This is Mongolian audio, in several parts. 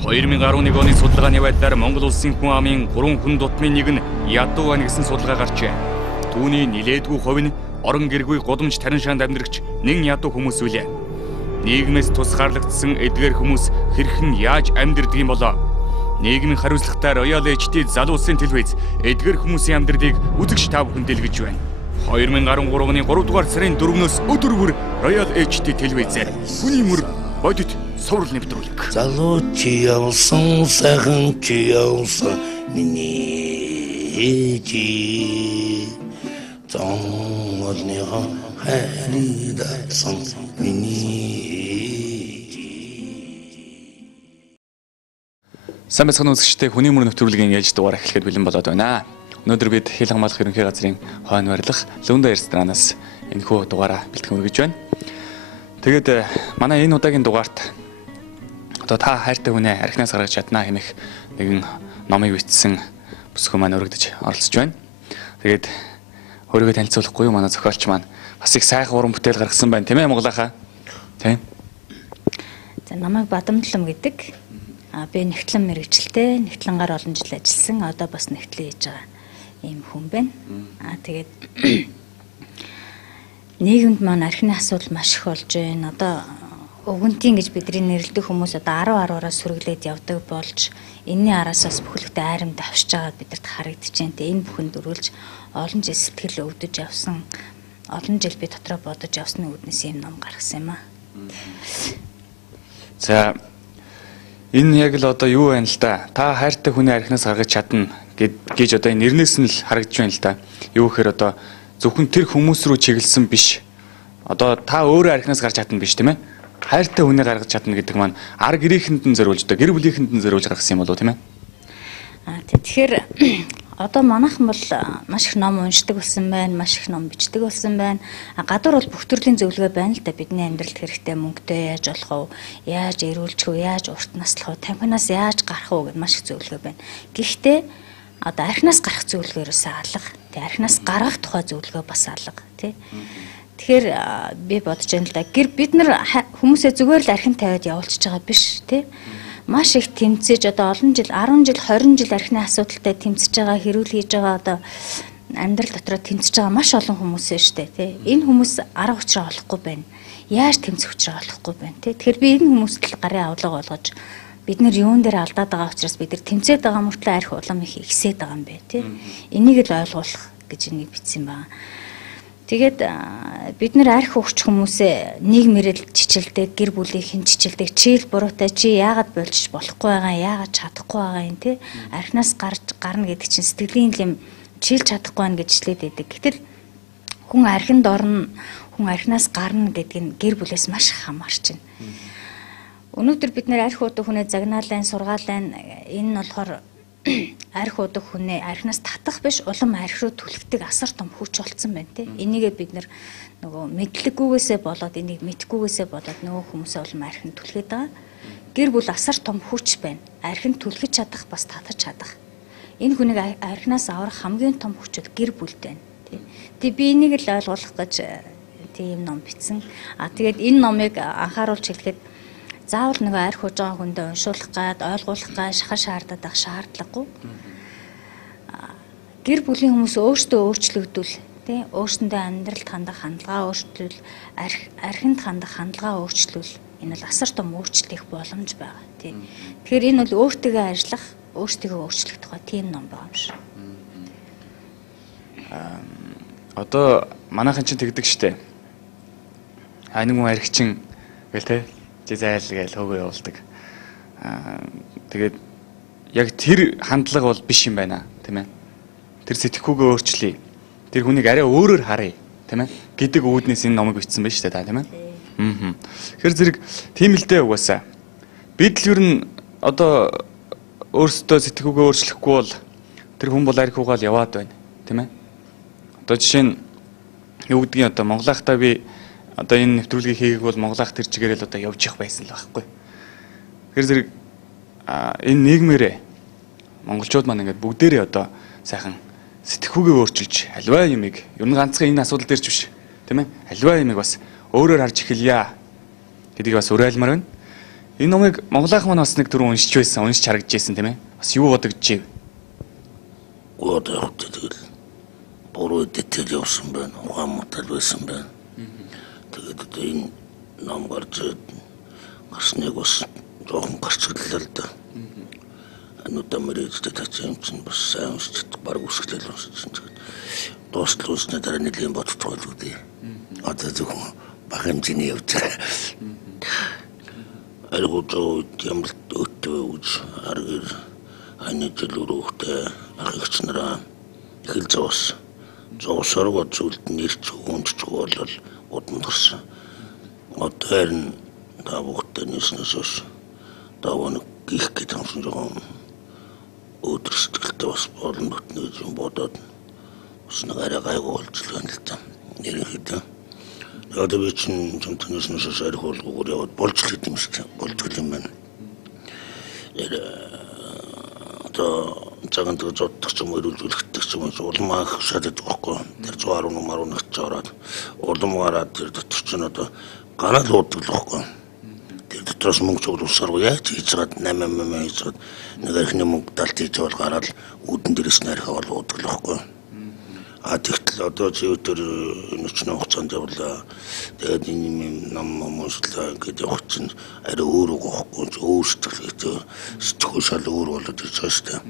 2011 оны судалгааны байдлаар Монгол улсын хүн амын 3 хүн дутмын нэг нь ядуу байна гэсэн судалгаа гарчээ. Түүний нилээдгүй хувь нь орон гэргүй гудамж тарин шаанд амьдрагч нэн ядуу хүмүүс үлээ. Нийгмээс тусгаарлагдсан эдгээр хүмүүс хэрхэн яаж амьдрдаг юм болоо? Нийгмийн хариуцлагатай Royal HT залуу улсын телевиз эдгээр хүмүүсийн амьдралыг үзэгч та бүхэнд дэлгэж байна. 2013 оны 3 дугаар сарын 4-өөс өдөр бүр Royal HT телевизээр хүний мөр бодит сурал нэвтрүүлэг. Залуу чи явсан сайхан чи явсан миний ээжи зомолныхоо хайрдсан миний Сайн мэцхан үзэгчтэй хүний мөр нэвтрүүлгийн ээлж дугаар эхлэхэд бэлэн болоод байна. Өнөөдөр бид Хил хамгаалах ерөнхий газрын хойно барилах Лөвөндөө ресторанаас энэхүү дугаараа бэлтгэн өргөж байна. Тэгээд манай энэ удаагийн дугаарт одоо та хайртай хүнээ архинаас гаргаж чаднаа хэмэх нэгэн номыг бичсэн бүсгүй маань өргөдөж оролцож байна. Тэгээд өөрийгөө танилцуулахгүй юу манай зохиолч маань бас их сайхан уран бүтээл гаргасан байна тийм ээ Монголынхаа. Тийм. За намайг Бадамдлам гэдэг. Би нэгтлэн мэргэжилтэй, нэгтлэнгаар олон жил ажилласан. Одоо бас нэгтлэн хийж байгаа ийм хүн байна. Тэгээд нийгэмд маань архины асуудал маш их болж байна. Одоо өвгөнтийн гэж бидний нэрлэдэг хүмүүс одоо 10-10-аас сүргэлээд явдаг болж энэний араасаас бүхэлдээ айрамд авчиж байгаа бидэрт харагдаж байна. Энэ бүхэнд өрүүлж олон жил сэтгэл өвдөж явсан, олон жил би дотроо бодож явсны үүднээс ийм ном гаргасан юм аа. За энэ яг л одоо юу байна л да? Та хайртай хүнээ архинаас гаргаж чадна гэж одоо энэ нэрнээс нь л харагдж байна л да. Юу гэхээр одоо зөвхөн тэр хүмүүс рүү чиглэсэн биш. Одоо та өөрөө архинаас гарч чадна биш тийм ээ? Хайртай хүнээ гаргаж чадна гэдэг маань ар гэрээхэнд нь зориулж одоо гэр бүлийнхэнд нь зориулж гаргасан юм болов тийм ээ? Тэгэхээр одоо манайхан бол маш их ном уншдаг болсон байна, маш их ном бичдэг болсон байна. Гадуур бол бүх төрлийн зөвлөгөө байна л да. Бидний амьдралд хэрэгтэй мөнгөтэй яаж болох вэ? Яаж эрүүлжих вэ? Яаж урт наслах вэ? Тамхинаас яаж гарах вэ гэдэг маш их зөвлөгөө байна. Гэхдээ одоо архинаас гарах зөвлөгөөрөөс алга. Тэ архинаас гаргах тухай зөвлөгөө бас алга, тий. Тэгэхээр би бодож байна л да. Бид нар хүмүүсээ зүгээр л архин тавиад явуулчихж байгаа биш, тий. Маш их тэмцэж одоо олон жил 10 жил 20 жил архины асуудалтай тэмцэж байгаа хэрүүл хийж байгаа одоо амьдрал дотроо тэмцэж байгаа маш олон хүмүүс байна шүү дээ тий. Энэ хүмүүс арга учраа олохгүй байна. Яаж тэмцэх учраа олохгүй байна тий. Тэгэхээр би энэ хүмүүст л гарын авлага болгож бид нар юун дээр алдаад байгаа учраас бид нар тэмцээд байгаа мөртлөө арх улам их ихсээд байгаа юм бэ тий. Энийг л ойлгуулах гэж энийг бичсэн байна. Тэгээд бид нар арх өгч хүмүүсээ нийгмэрэл чичилдэг, гэр бүлийнхэн чичилдэг, чийл буруутай чи яагаад болж болохгүй байгаа, яагаад чадахгүй байгаа юм те. Архинаас гарна гэдэг чинь сэтгэлийн юм чийлж чадахгүй байна гэж хэлээд байдаг. Гэтэл хүн архинд орно, хүн архинаас гарна гэдэг нь гэр бүлээс маш их хамаарч байна. Өнөөдөр бид нэр арх уудаг хүнээ загнаалайн, сургаалайн энэ нь болохоор арх уудаг хүнээ архинаас татах биш улам арх руу түлхдэг асар том хүч болцсон байна тий. Энийгээ бид нөгөө мэдлэггүйгээсээ болоод энийг мэдгүйгээсээ болоод нөгөө хүмүүсээ улам архинд түлхээд байгаа. Гэр бүл асар том хүч байна. Архинд түлхэж чадах бас татаж чадах. Энэ хүнийг архинаас аврах хамгийн том хүч бол гэр бүлд байна тий. Тэгээ би энийг л ойлгуулах гэж тийм ном бичсэн. Тэгээд энэ номыг анхааруулж хэлэхэд заавал нэг арх ууж байгаа хүндээ уншуулах гад ойлгуулах гад шахаж шаардаад байх шаардлагагүй. Гэр бүлийн хүмүүс өөрсдөө өөрчлөгдвөл тий өөрсөндөө амьдралд хандах хандлага өөрчлөл архинд хандах хандлага өөрчлөл энэ бол асар том өөрчлөлт их боломж байгаа тий. Тэгэхээр энэ бол өөртөө ажиллах өөртөө өөрчлөх тухай тийм ном байгаа юм шиг. Одоо манайхан чинь тэгдэг штэ. Нэг хүн архичин гэл тий зайл гээл хөөгөө явуулдаг. Тэгээд яг тэр хандлага бол биш юм байна, тийм ээ. Тэр сэтгэхүйгээ өөрчлөе. Тэр хүнийг арай өөрөөр харъя, тийм ээ. Гэдэг үүднээс энэ номыг бичсэн байна шүү дээ, тийм ээ. Тэгэхээр зэрэг тийм л дээ угаасаа. Бид л ер нь одоо өөрсдөө сэтгэхүйгээ өөрчлөхгүй бол тэр хүн бол арх угаал яваад байна, тийм ээ. Одоо жишээ нь юу гэдгийг одоо Монголынхаа би одоо энэ нэвтрүүлгийг хийгээг бол Монголынх тэр чигээрээ л одоо явж явах байсан л байхгүй. Тэгэхээр зэрэг энэ нийгмээрээ монголчууд маань ингээд бүгдээрээ одоо сайхан сэтгэхүйгээ өөрчилж альва юмыг ер нь ганцхан энэ асуудал дээр ч биш тийм ээ альва юмыг бас өөрөөр харж эхэлье гэдгийг бас уриалмаар байна. Энэ номыг Монголынх маань бас нэг түрүү уншиж байсан, уншиж харагдажсэн тийм ээ. Бас юу бодогдчихив? Одоо тэгэл буруу дэтэл явсан байна. Ухаантай байсан байна. Тэгээд энэ ном гарч гарсныг бас жоохон гарчглалаа л да. Ануудаа мөрөөддөг тачаам чинь бас сайн уншиж баг үсгэлэл уншиж чинь. Дуустал унсны дараа нэлийн бодтгоо л үгүй. Одоо зөвхөн бага хэмжээний явж байгаа. Аргуудаа ямар өтөө үз аргэр анижлөрөөтэй ахигч нараа ихэл зоос. Зоосорго зүйлд нэрч хүнч болол уданд гарсан. Одоо энэ тавхтай нэснэсэс даван гих гэтэмсэн жоохон өдрөстөлтөө бас болон дотны юм бодоод бас нэг арай гайгүй болж байна л та. Ерөнхийдөө одоо би чинь тэнэснэсэс арих болгоогоор яваад болж л хэдэм шиг болж юм байна. Одоо цагаан дээр зодчих юм өрүүлжүүлэхтэй юм улмаах шатад байхгүй. Тэр 110 маруу нэгч ороод улмаараа тэр дотор чинь одоо гараад уудаг л байхгүй. Тэр дотроос мөнгө цуглуулсаргүй яаж хийж чад 8 хийж чад нэг ихний мөнгө талт хийж бол гараад үүдэн дээрээс нарихаа бол уудаг л байхгүй. А тэгтэл одоо зүйдэр нүчнээ хугацаанд явлаа. Тэгээд энэ ном мөслөө гэдэг явах чинь арай өөр гохгүй өөрсдөө сэтгэл шал өөр болоод ирж байгаа шүү дээ.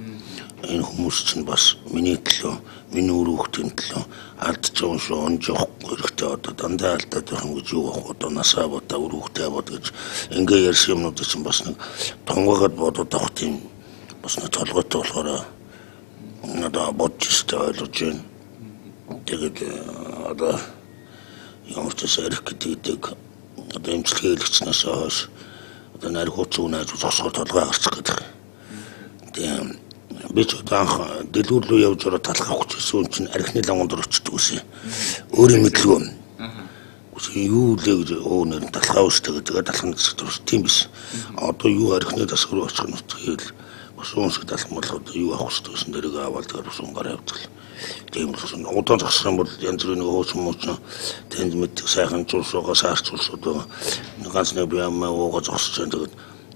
Энэ хүмүүс чинь бас миний төлөө, миний өрөөхтийн төлөө алдж байгаа шүү онж явахгүй хэрэгтэй одоо дандаа алдаад байх юм гэж юу авах одоо насаа бодоо өрөөхтэй бод гэж ингээ ярьсан юмнууд чинь бас нэг тонгоогод бодоод авах тийм бас нэг толгойтой болохоор надад бодож ойлгож байна. Тэгээд одоо ямар ч сэрх гэдэг одоо эмчилгээ хэлэгчнээс хойш одоо нархууч үнэ зогсгол толгой гарчих гэдэг. Тийм би ч одоо дэлгүүр рүү явж ороо талах авах гэсэн чинь архины лагунд орчдөг гэсэн. Өөрөө мэдлгүй. Юу лээ гэж нэр талхаа өстэй тэгээд талхын зүйл тийм биш. Одоо юу архины тасгар очих нь тэгэл бас уусах талх болох юу авах гэсэн дэрэг аваад тэгээд ус унгаар явдаг. Тийм л удаан зогссон бол янз бүрийн хөөс мөч тэнд мэд сайхан зүйлсөөгөө саарцуулсууд ганц нэг биамаа уугаа зогсож байгаа.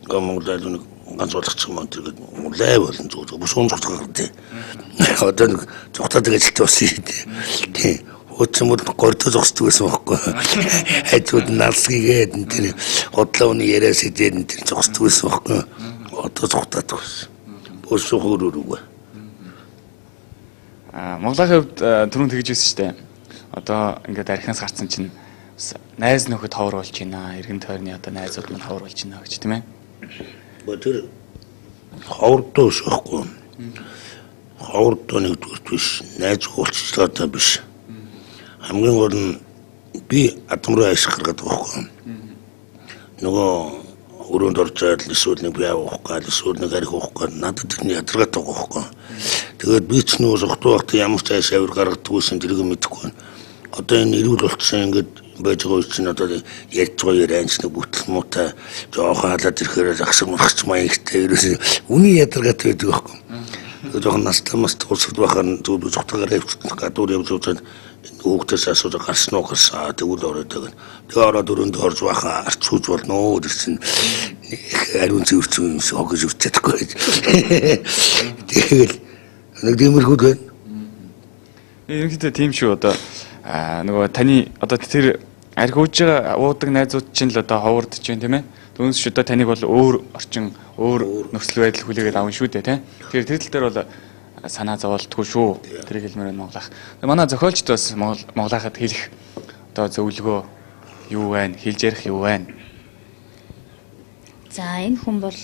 Тэгээд Монголд нэг ганц болгочих юм тэгээд лай болон зүгээр бус унцдаг гэдэг. Одоо нэг цогтдаг ажилт болсон юм. Тийм өчмөр гордо зогсдог байсан байхгүй. Хайцууд налсгийгээд тэр хотлооны яриас идээд тэр зогсдог байсан байхгүй. Одоо цогтдаг байсан. Бус хөөрөөрөө. Монголын хувьд түрүүн тэгж байсан шүү дээ. Одоо ингээд архинаас гарсан чинь найз нөхөд ховор болж байна. Иргэн тойрны одоо найзууд мань ховор болж байна гэж тийм ээ. Тэр ховрдоо шахгүй. Ховрдоо нэгдүгээр биш. Найз уулзлаатай биш. Хамгийн гол нь би атомроо ашиг гаргаад байгаа байхгүй. Нөгөө өрөөнд орж байл эсвэл нэг бие авах гал эсвэл нэг арх авах гал надад тэрний ядаргаатай байгаа байхгүй. Тэгээд би ч нөгөө зогтуу багт ямар ч айш авир гаргадаггүйсэн тэрийг мэдэхгүй. Одоо энэ ирүүл болчихсон ингээд байж байгаа үе чинь одоо ярьж байгаа ярианч нэг бүтэл муутай жоохон халаад ирэхээр агшиг махч маягтай ерөөсөө үний ядаргаатай байдаг байхгүй. Тэгээд жоохон настамас тусад байхаар зөв зогтоогаар явчихсан гадуур явж байгаа хүүхдээс асууж гарсан уу гарсан тэгвэл ороод байгаа. Тэгээ ороод өрөөнд орж байхаа арчууж болно гэсэн ариун зэвэрч юм шиг хогж үрч чадахгүй. Тэгэл нэг дэмэрхүүд байна. Ерөнхийдөө тийм шүү одоо нөгөө таны одоо тэр арх ууж байгаа уудаг найзууд чинь л одоо ховордож байна тийм ээ. Түүнээс ч одоо таныг бол өөр орчин өөр нөхцөл байдал хүлээгээд авна шүү дээ тийм. Тэгэхээр тэр тал дээр бол санаа зовоолтгүй шүү. Тэр хэлмээр нь Монголах. Манай зохиолчд бас Монголахад хэлэх одоо зөвлөгөө юу байна? Хэлж ярих юу байна? За энэ хүн бол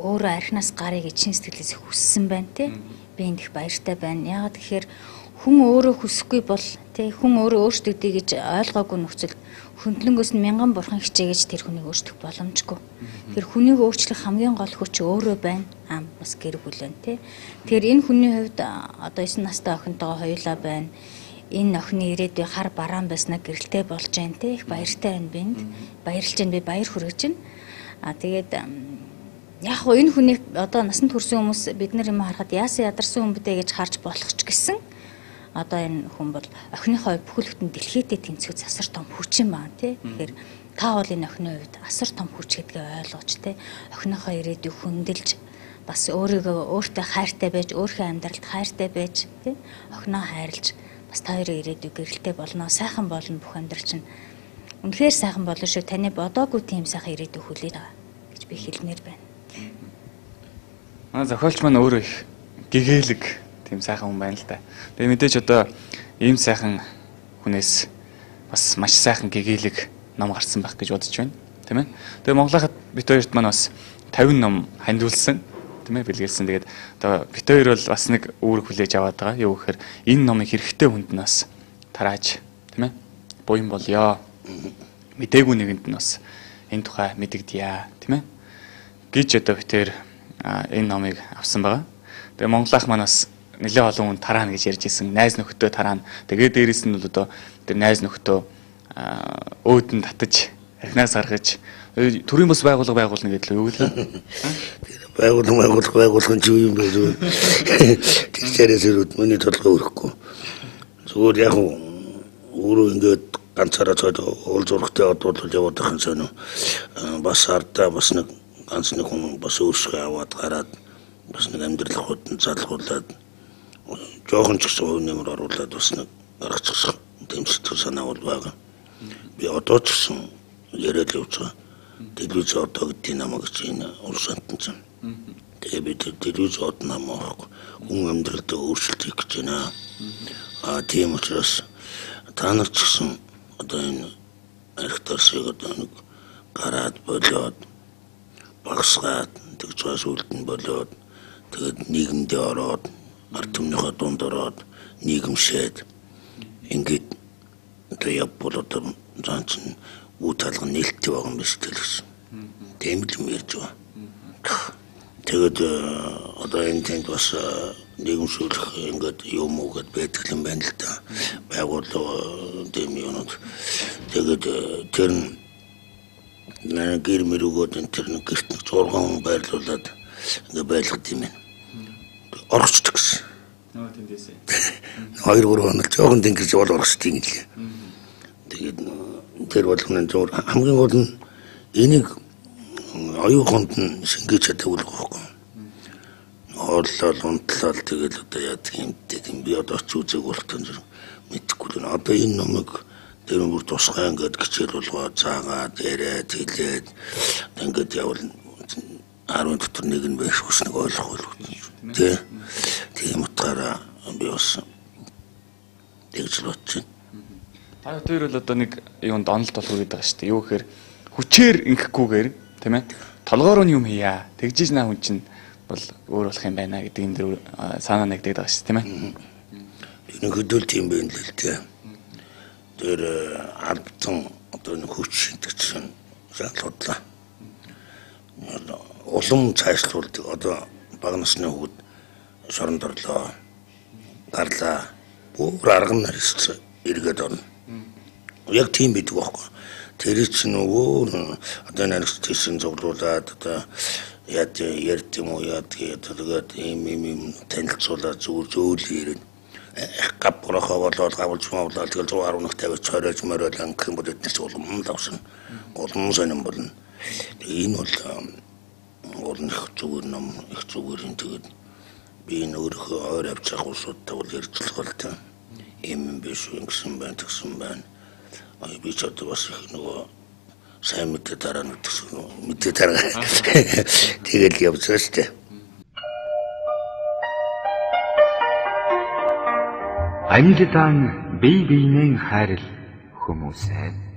өөрөө архинаас гарыг чин сэтгэлээс хүссэн байна тий. Би энд их баяртай байна. Яагаад гэхээр хүн өөрөө хүсэхгүй бол тий хүн өөрөө өөртөө гэж ойлгоогүй нөхцөл хөндлөнгөөс нь мянган бурхан хичээгэж тэр хүнийг өөрчлөх боломжгүй. Тэр хүнийг өөрчлөх хамгийн гол хүч өөрөө байна. Бас гэр бүл байна тий. Тэгэхээр энэ хүний хувьд одоо 9 настай охинтойгоо хоёулаа байна. Энэ охины ирээдүй хар бараан байснаа гэрэлтэй болж байна тий. Их баяртай байна би энд. Баярлж байна би баяр хүргэж байна. Тэгээд яг хоо энэ хүний одоо насанд хүрсэн хүмүүс бид нар юм харахад яасан ядарсан хүн бідэ гэж харж болох ч гэсэн одоо энэ хүн бол охиныхоо бүхэл бүтэн дэлхийдээ тэнцвэр засар том хүчин байна тий. Тэгэхээр та бол энэ охины хувьд асар том хүч гэдгээ ойлгооч те. Охиныхоо ирээдүйг хөндлөж бас өөртөө хайртай байж, өөрийнхөө амьдралд хайртай байж те. Охиноо хайрлж бас та хоёрын ирээдүйг гэрэлтэй болно, сайхан болно бүх амьдрал чинь. Үнэхээр сайхан болно шүү. Таны бодоогүй тийм сайхан ирээдүйг хүлээж байгаа гэж би хэлмээр байна. Манай зохиолч маань өөрөө их гэгээлэг тийм сайхан хүн байна л да. Тэгээ мэдээж одоо ийм сайхан хүнээс бас маш сайхан гэгээлэг ном гарсан байх гэж бодож байна. Тийм ээ. Тэгээ Монголынхад бит хоёрт маань бас 50 ном хандуулсан. Тийм ээ, бэлгэлсэн. Тэгээд одоо бит хоёр бол бас нэг үүрэг хүлээж аваад байгаа. Юу гэхээр энэ номыг хэрэгтэй хүнд нь бас тарааж, тийм ээ. Буян болёо. Мдээгүй нэгэнд нь бас энэ тухай мэдэгдъя, тийм ээ. Гэж одоо бит хоёр энэ номыг авсан байгаа. Тэгээ Монголынх маань бас нэлээд олон хүн тараана гэж ярьж ирсэн. Найз нөхөдөө тараана. Тэгээ дээрэс нь бол одоо тэр найз нөхөдөө өөдөн татаж, архинаас гаргаж төрийн бас байгууллага байгуулна гэдэг л юу гэлээ. Байгуулгын чи юу юм бэ зүгээр. Тэгчээрээс ирээд миний толгой өрөхгүй. Зүгээр яг өөрөө ингээд ганцаараа цаад уул зургтай одуулж яваад байгаа юм сонио. Бас ардаа бас нэг ганц нэг хүн бас өөрсгөө аваад гараад бас нэг амьдрал хутан залхуулаад жоохон ч гэсэн хувь нэмэр оруулаад бас нэг гаргачихсан тийм сэтгэл санаа бол байгаа. Би одоо ч гэсэн яриад явж байгаа. Телевиз одоо гэдэг намайг чинь улсанд чинь. Тэгээ би телевиз одоо намайг хүн амьдралдаа өөрчлөлт хийх гэж байна. Тийм учраас та нар ч гэсэн одоо энэ архитектурыг одоо нэг гараад болоод багсгаад тэгж бас үлдэн болоод тэгээд нийгэмдээ ороод ард түмнийхээ дунд ороод нийгэмшээд ингээд одоо явбал одоо зан чинь үе талга нээлттэй байгаа юм биш гэсэн. Тийм л юм ярьж байгаа. Тэгээд одоо энэ тэнд бас нийгэмшүүлэх ингээд юм уу гэд байдаг юм байна л да. Байгууллага тийм юмуд. Тэгээд тэр гэр мөрөгөөд энэ тэр нэг гэрт нэг 6 хүн байрлуулад ингээд байлгад юм байна. Орчдөг гэсэн. Тэндээсээ. 2-3 хоног жоохон тэнгэрч бол орчдөг юм лээ. Тэгээд тэр болгоны зур хамгийн гол нь энийг оюухонд нь шингээж чадаагүй л байхгүй. Хооллол унтлал тэгэл одоо яадаг юм тийм би одоо ч үзег болтон зүр мэдхгүй л одоо энэ номыг тэр бүр тусгай ингээд гिचэл болгоо заагаад яриад хэлээд ингээд явал 10 дотор нэг нь байх ус нэг ойлгохгүй л тийм утгаараа би бас тэгж л бодчих. Та хоёр бол одоо нэг юунд онолт болох гэдэг байгаа шүү дээ. Юу гэхээр хүчээр инхэхгүйгээр тийм ээ. Толгоор нь юм хийя. Тэгжиж наа хүн чинь бол өөр болох юм байна гэдэг энэ дөр санаа нэгдээд байгаа шүү тийм ээ. Энэ хөдөл тийм байна л дээ. Тэр ардтан одоо нэг хүч гэдэг чинь шалгуудлаа. Улам цаашлуулдаг одоо бага насны хүүд шоронд орлоо. Гарлаа. Бүр арга нар эргээд орно. Яг тийм байдаг байхгүй. Тэр чинь нөгөө одоо нарийн зуглуулад одоо яд ярд юм уу яд тэгээд ийм танилцуулаад зөөл ирэн гап горохоо болоод гавлж мавлаад тэгэл 110-ыг 50 цорож мороод анх юм бол эднээс улам давсан. Улам сонирн болно. Энэ бол их зүгээр ном их зүгээр юм тэгээд би энэ өөрөө ойр авч явах усуудтай бол ярьж л та. Ийм биш үү гэсэн байна тэгсэн байна. Би ч одоо бас их нөгөө сайн мэдээ дараа нь гэсэн мэдээ дараа тэгэл явж байгаа шүү дээ. Амьдтан бие биенээ хайрл хүмүүсээ.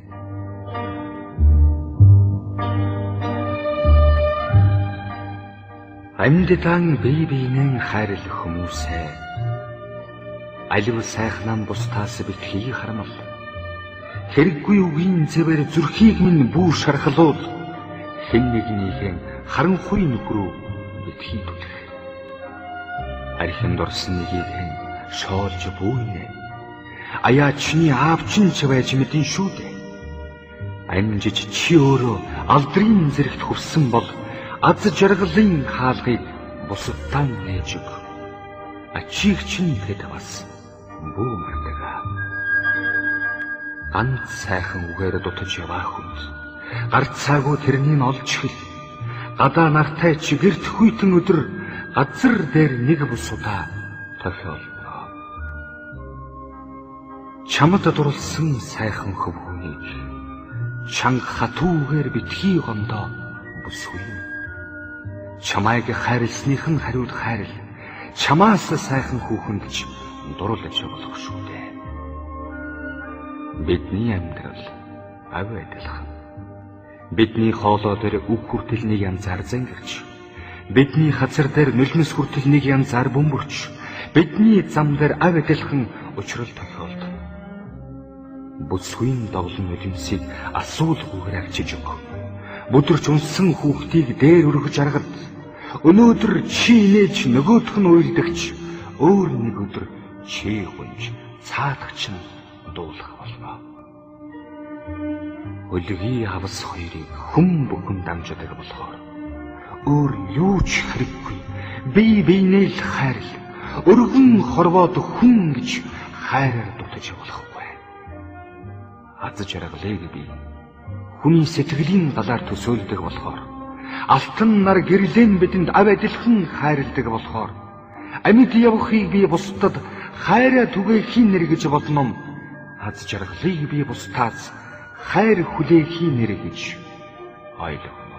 Амьдтан бие биенээ хайрл хүмүүсээ. Алив сайхнан бусдаас битгий харамл. Хэрэггүй үгийн зэвэр зүрхийг минь бүү шархлуул. Хэн нэгнийхэн харанхуй нүгрүү битгий түлэх. Архинд орсон нэгийнхэн шоолж бүүнэ. Аяачны аавчин ч байж мэдэн шүү дээ. Амжиж чи өөрөө алдрын зэрэгт хүрсэн бол аз жаргалын хаалгыг бусадтан нээж өг. Ачиг чин хэд бас бүү мартага. Ганц сайхан үгээр дутаж яваа хүнд Гарцаагүй тэрнийг олж хэл. Гадаа нартай ч гэрт хүйтэн өдөр газар дээр нэг бус удаа тохиолдно. Чамд дурлсан сайхан хөв хүнийг чанга хатуугаар битгий гондоо бүсгүй. Чамайг хайрлсныхан хариуд хайрл. Чамаас сайхан хүүхэнд ч дурлаж болох шүү дээ. Бидний амьдрал ав адилхан. Бидний хоолой дээр үг хүртэл нэг янзаар зангирч, бидний хазар дээр нулимс хүртэл нэг янзаар бөмбөрч, бидний зам дээр ав адилхан учрал тохиолдно. Бүсгүйн довлон нулимсыг асуулгүйгээр арчиж өг. Бүдэрч унсан хүүхдийг дээр өргөж аргад. Өнөөдөр чи нээж нөгөөх нь уйлдагч, өөр нэг өдөр чи гунж цаадагч нь дуулах болно. Өлгийн хавс хоёрыг хүм бүхэн дамждаг болохоор өөр юу ч хэрэггүй. Бие биенээ л хайрл. Өргөн хорвоод хүн гэж хайраар дутаж болохгүй. Аз жаргалыг би хүний сэтгэлийн далаар төсөөлдөг болохоор алтан нар гэрлэн бидэнд ав адилхан хайрладаг болохоор амьд явахыг би бусдад хайраа түгээхийн нэр гэж бодно. Аз жаргалыг би бусдаас хайр хүлээхийн нэр гэж ойлгоно.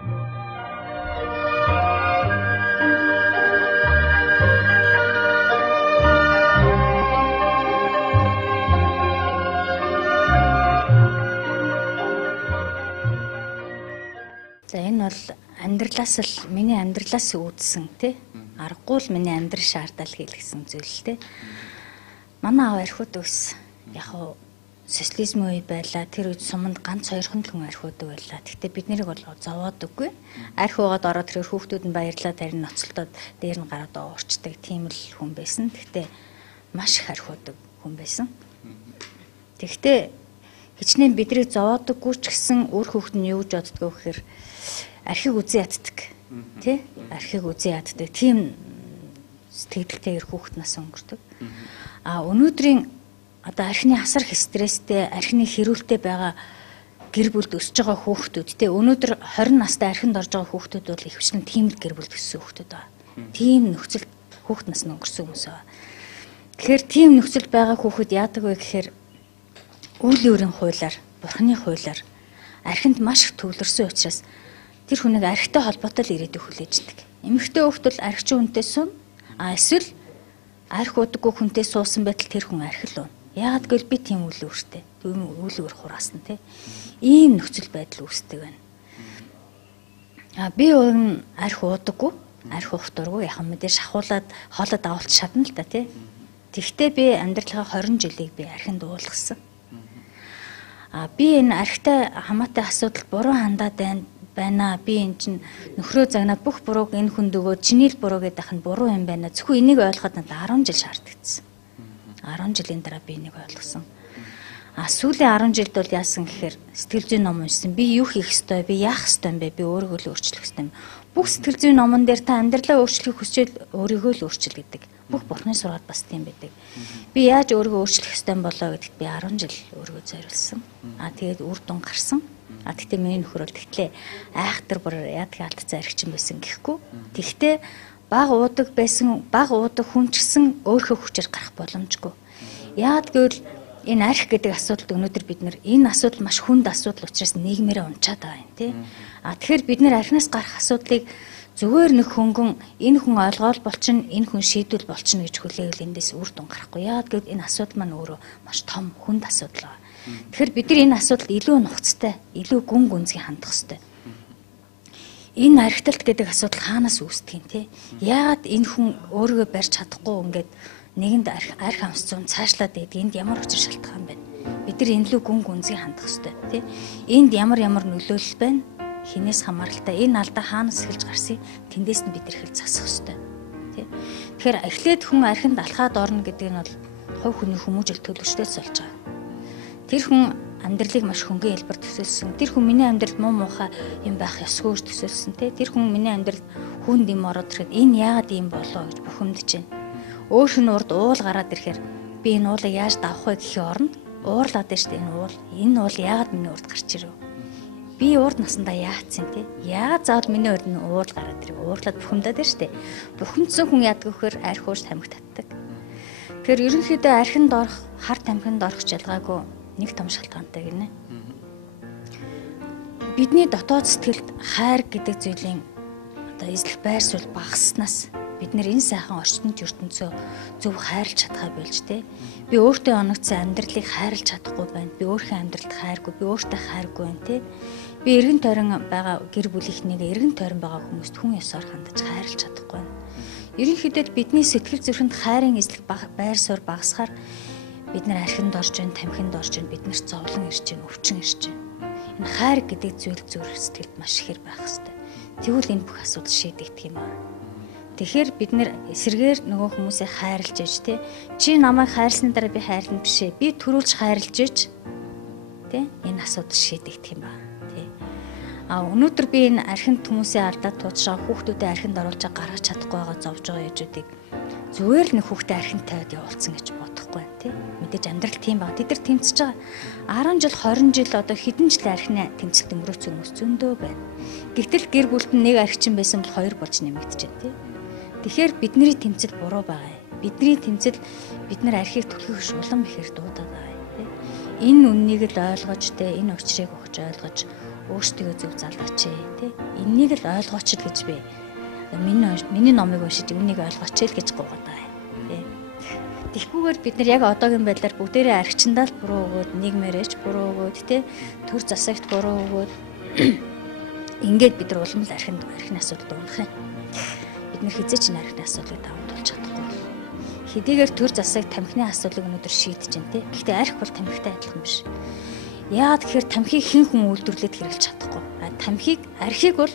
За энэ бол амьдралаас л миний амьдралаас үүдсэн тий. Аргагүй л миний амьдрал шаардал хийлгсэн зүйл тий. Манай аав архиуд ус яг хуу социализмын үе байлаа. Тэр үед суманд ганц 2 хүн архиудаг байлаа. Гэхдээ бид нарыг бол зовоодөггүй. Архиугаад ороод тэр хүүхдүүд нь баярлаад харин ноцолтоод дээр нь гараад уурчдаг тийм л хүн байсан. Гэхдээ маш их архиудаг хүн байсан. Гэхдээ хичнээн биднийг зовоодөггүй ч гэсэн өөр хүүхд нь юу гэж боддгоо гэхээр архиг үзэн яддаг. Тэ? Архиг үзэн яддаг. Тийм сэтгэлтэйгэр хүүхд нас өнгөрдөг. Өнөөдрийн одоо архины асар их стресстэй, архины хэрүүлтэй байгаа гэр бүлд өсөж байгаа хүүхдүүд те өнөөдөр 20 настай архинд орж байгаа хүүхдүүд бол ихвчлэн тийм л гэр бүлд өссөн хүүхдүүд байна. Тийм нөхцөлд хүүхд нас нь өнгөрсөн хүмүүс байна. Тэгэхээр тийм нөхцөлд байгаа хүүхэд яадаг вэ гэхээр үйл өөрийн хуулиар, бурхны хуулиар архинд маш их төвлөрсөн учраас тэр хүнийг архитай холбоотой л ирээдүйг хүлээждэг. Эмэгтэй хүүхэд бол архичин хүнтэй суун, эсвэл архи удаггүй хүнтэй суусан байтал тэр хүн архи л уу. Яагаад гэвэл би тийм үйл өөртэй. Тийм үйл өөр хураасан тий. Ийм нөхцөл байдал үүсдэг байна. Би өөрн архи удаггүй, архи ухтургүй яхан мэдээ шахуулаад хоолод авалт шатна л та тий. Тэгвэл би амьдралынхаа 20 жилийг би архинд уулгасан. Би энэ архитай хамаатай асуудал буруу хандаад байна. Би энэ чинь нөхрөө загнаад бүх бурууг энэ хүнд өгөө чиний л буруу гэдэг нь буруу юм байна. Зөвхөн энийг ойлгоход надад 10 жил шаардагдсан. 10 жилийн дараа би энийг ойлгосон. Сүүлийн 10 жилд бол яасан гэхээр сэтгэл зүйн ном уншсан. Би юу хийх ёстой, би яах ёстой юм бэ? Би өөрийгөө л өөрчлөх ёстой юм. Бүх сэтгэл зүйн номон дээр та амьдралаа өөрчлөхийг хүсвэл өөрийгөө л өөрчил гэдэг. Бүх бурхны сураад бас тийм байдаг. Би яаж өөрийгөө өөрчлөх ёстой болоо гэдэгт би 10 жил өөрийгөө зориулсан. Тэгээд үр дүн гарсан. Тэгтээ миний нөхөр бол тэгтлээ айхтар бүр яадгийн алдцсан архичин байсан гэхгүй. Тэгтээ баг уудаг хүн ч гэсэн өөрийнхөө хүчээр гарах боломжгүй. Яад гэвэл энэ архи гэдэг асуудалд өнөөдөр бид нар энэ асуудал маш хүнд асуудал учраас нийгмээрээ унчаад байгаа юм тий. Тэгэхээр бид нар архинаас гарах асуудлыг зүгээр нэг хөнгөн энэ хүн ойлгоол болчин энэ хүн шийдвэл болчин гэж хүлээвэл эндээс үр дүн гарахгүй. Яад гэвэл энэ асуудал маань өөрөө маш том хүнд асуудал байна. Тэгэхээр бид нар энэ асуудалд илүү нухацтай, илүү гүн гүнзгий хандах хэрэгтэй. Энэ архиталт гэдэг асуудал хаанаас үүсдэг юм те? Яагаад энэ хүн өөрийгөө барьж чадахгүй ингээд нэгэнд архи амсцун цаашлаад байдаг энд ямар учир шалтгаан байна? Бид нар энэ лүү гүн гүнзгий хандах хэрэгтэй те? Энд ямар нөлөөлөл байна? Хинээс хамааралтай энэ алдаа хаанаас эхэлж гарсыг тэндээс нь бид нар хэл засах хэрэгтэй те? Тэгэхээр эхлээд хүн архинд алхаад орно гэдэг нь бол хувь хүний хүмүүжил төлөвчдөөс болж байгаа. Тэр хүн амьдралыг маш хөнгөн хэлбэр төсөөлсөн. Тэр хүн миний амьдралд муу муухай юм байх ёсгүй гэж төсөөлсөн те. Тэр хүн миний амьдралд хүнд юм ороод ирэхэд энэ яагаад юм болоо гэж бухимдаж байна. Өөрх нь урд уул гараад ирэхээр би энэ уулыг яаж давах вэ гэхийн оронд уурлаад байна шүү дээ энэ уул. Энэ уул яагаад миний урд гарч ирв? Би би урд насандаа яатсан тий. Яагаад заавал миний урд нь уурал гараад ирв. Уурлаад бухимдаад байна шүү дээ. Бухимдсан хүн яадаг вэхээр архиуж тамхи татдаг. Тэгэхээр ерөнхийдөө архинд орох, хар тамхинд орох ялгаагүй нэг том шалтгаантай гинэ. Бидний дотоод сэтгэлд хайр гэдэг зүйлийн одоо эзлэх байр суурь багасснаас бид нэр энэ сайхан орчинд ертөнцөө зөв хайрлж чадхаа болж тий. Би өөртөө оногдсон амьдралыг хайрлж чадахгүй байна. Би өөрийнхөө амьдралд хайргүй, би өөртөө хайргүй байна тий. Би эргэн тойрон байгаа гэр бүлийнхнийг эргэн тойрон байгаа хүмүүст хүн ёсоор хандаж хайрлж чадахгүй байна. Ерөнхийдөө бидний сэтгэл зүрхэнд хайрын эзлэх байр суурь багасхаар бид нар архинд орж байна, тамхинд орж байна, бид нарт зовлон ирж байна, өвчин ирж байна. Энэ хайр гэдэг зүйл зүрх сэтгэлд маш ихээр байх хэрэгтэй. Тэгвэл энэ бүх асуудал шийдэгдэх юм аа. Тэгэхээр бид нэр эсэргээр нөгөө хүмүүсээ хайрлж ээж тий. Чи намайг хайрлсны дараа би хайрлна бишээ. Би төрүүлж хайрлж ээж тий. Энэ асуудал шийдэгдэх юм аа. Тий. Өнөөдөр би энэ архинд хүмүүсээ алдаад туудшаа хүүхдүүдэд архинд оруулж гаргаж чадахгүй байгаа зовж байгаа ээжүүдийг зүгээр л нэг хүүхдээ архинд тавиад явуулсан гэж бодохгүй байна тий. Мэдээж амьдрал тийм баг. Тэд нар тэмцэж байгаа 10 жил 20 жил одоо хэдэн жил архины тэмцэлд өнгөрөөсөн хүмүүс зөндөө байна. Гэвтэл гэр бүлд нь нэг архичин байсан бол хоёр болж нэмэгдэж байна тий. Тэгэхээр бидний тэмцэл буруу байгаа. Бидний тэмцэл бид нар архийг түлхэх шулам ихээр дуудаад байгаа тий. Энэ үннийг л ойлгож тий энэ учрыг өгч ойлгож өөрсдөө зөв залгаач тий. Энийг л ойлгооч л гэж би миний номыг уншиж үнийг ойлгооч л гэж гуйгаад байгаа тий. Тэгэхгүйгээр бид нар яг одоогийн байдлаар бүгдээрээ архичиндаа л буруу өгөөд нийгмээрээч буруу өгөөд тий төр засагт буруу өгөөд ингээд бид нар улам л архины асуудалд унах юм. Бид нар хизээч энэ архины асуудлыг даван туулж чадахгүй. Хэдийгээр төр засаг тамхины асуудлыг өнөөдөр шийдэж байна тий. Гэхдээ арх бол тамхитай адилхан биш. Яагаад тэгэхээр тамхийг хэн хүн үйлдвэрлээд хэрэглэж чадахгүй. Архийг бол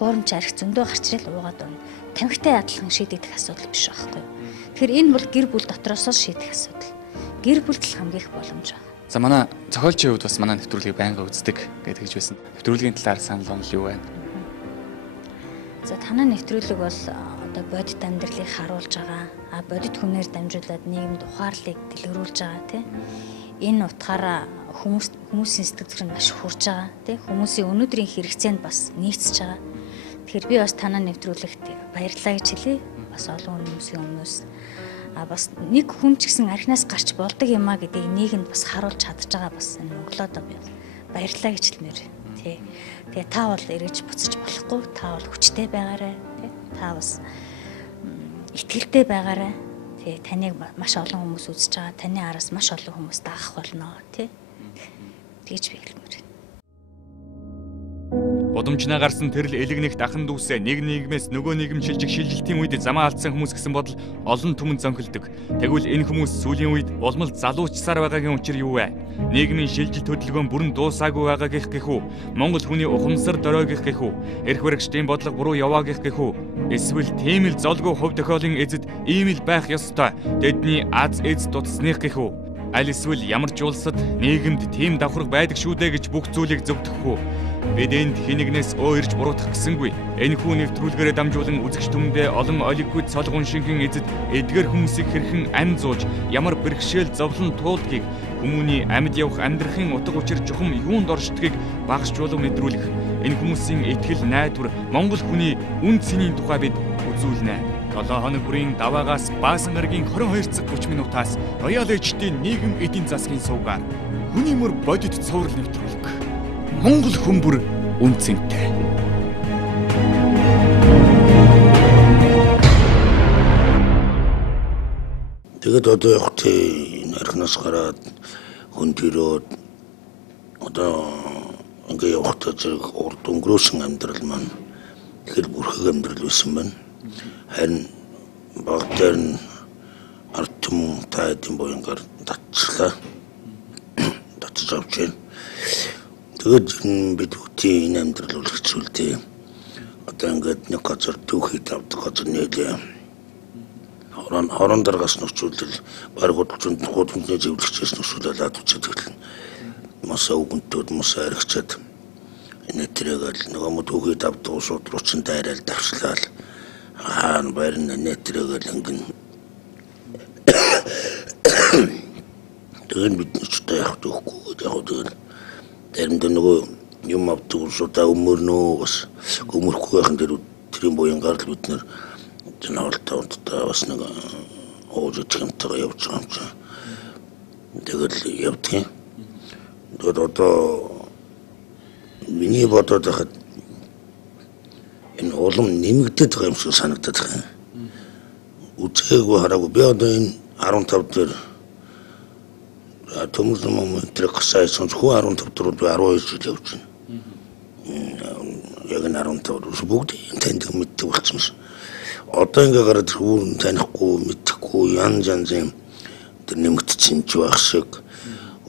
хуурамч арх зөндөө гарч ирэл уугаад байна. Тамхитай адилхан шийдэгдэх асуудал биш байхгүй. Тэгэхээр энэ бол гэр бүл дотроос л шийдэх асуудал. Гэр бүлд л хамгийн их боломж байна. За манай зохиолчийн хувьд бас манай нэвтрүүлгийг байнга үздэг гэдэг хэлж байсан. Нэвтрүүлгийн талаар санал онол юу байна? За танай нэвтрүүлэг бол одоо бодит амьдралыг харуулж байгаа. Бодит хүнээр дамжуулаад нийгэмд ухаарлыг дэлгэрүүлж байгаа тийм. Энэ утгаараа хүмүүсийн сэтгэл зүйн маш хурж байгаа тийм. Хүмүүсийн өнөөдрийн хэрэгцээнд бас нийцж байгаа. Тэгэхээр би бас танай нэвтрүүлэгт баярлалаа гэж хэлье. Бас олон хүмүүсийн өмнөөс бас нэг хүн ч гэсэн архинаас гарч болдог юм а гэдгийг нийгэмд бас харуулж чадж байгаа бас энэ Монголоод баярлалаа гэж хэлмээр тий. Тэгээ та бол эргэж буцаж болохгүй, та бол хүчтэй байгаарай тий. Та бас итгэлтэй байгаарай. Тий таныг маш олон хүмүүс үзэж байгаа. Таны араас маш олон хүмүүс даах болно тий. Тэгж би хэлмээр. Удамжнаа гарсан тэрл элэгнэгт ахан дүүсээ нэг нийгмээс нөгөө нийгэм шилжих шилжилтийн үед замаа алдсан хүмүүс гэсэн бодол олон түмэн зөнхөлдөг. Тэгвэл энэ хүмүүс сүүлийн үед улмал залуучсаар байгаагийн учир юу вэ? Нийгмийн шилжилт хөдөлгөөн бүрэн дуусаагүй байгаа гэх үү? Монгол хүний ухамсар дорой гэх үү? Эрх баригчдын бодлого буруу яваа гэх үү? Эсвэл тийм л золгүй хувь тохиолын эзэд ийм л байх ёстой. Тэдний аз эз дутсных гэх үү? Аль эсвэл ямар ч улсад нийгэмд тийм давхарга байдаг шүү дээ гэж бүх зүйлийг зөвдөх үү? Бид энд хинэгнээс өөрж буруутгах гэсэнгүй. Энэхүү нэвтрүүлгээрээ дамжуулан үзэгч түмэндээ олон олиггүй цолгон шинхэн эзэд эдгээр хүмүүсийг хэрхэн амь зуулж ямар бэрхшээл зовлон туулдгийг хүмүүний амьд явах амьдрахын утга учир чухам юунд оршдгийг багшжуулан мэдрүүлэх. Энэ хүмүүсийн итгэл найдвар Монгол хүний үн цэнийн тухай бид үзүүлнэ. 7 хоног бүрийн даваагаас Баасан гарагийн 22 цаг 30 минутаас Роял HD-ийн нийгэм эдийн засгийн сувгаар хүний мөр бодит цоврал нэвтрүүлэг. Монгол хүмүүр үн цэнтэй. Тэгээд одоо яг тийм архинаас гараад хүндирөөд одоо ингээ явахдаа зэрэг урд өнгөрөөсөн амьдрал маань тэгэхээр бүрхэг амьдрал байсан байна. Харин баг дээр нь ард түмэн та эдийн боёнгаар татчихлаа. Татж авч байна. Тэгээд бид үгүй энэ амьдрал үлгцүүлдэ. Одоо ингээд нэг газар түүхийд авдаг газар нэлээ. Хорон даргаас нөхцөлдөл баг гудамжны зөвлөгчөөс нөхцөлөлөд үчээд хэлнэ. Маса үгэнтүүд маса аригчаад энэ тэрэгэл нөгөө мөдүүхийд авдаг усууд руу ч дайрал давшлал. Хаан байрны нэтрэгэл ингэн. Тэгээд бид ч одоо яг төгөхгүй яг тэгээд тэрэнд нөгөө юм авдаг усудаа өмөрнөө бас өмөрөхгүй байхын дээр тэрийн буянгаар л бид нэр жанаалтаа бас нэг ууж идэмтэйгээ явж байгаа юм чи. Тэгэл явдаг. Тэгээд одоо миний бодоод байхад энэ улам нэмэгдээд байгаа юм шиг санагдаад байна. Үзээгүй хараагүй би одоо энэ 15 дээр төмөр юм тэр гасайсан зөвхөн 15 дээр би 12 жил явж байна. Яг нь 15 бүгд танд мэддэг болсон юм. Одоо ингээ гараад хүүн танихгүй мэдхгүй янз янзын тэр нэмэгдсэн ч байх шиг.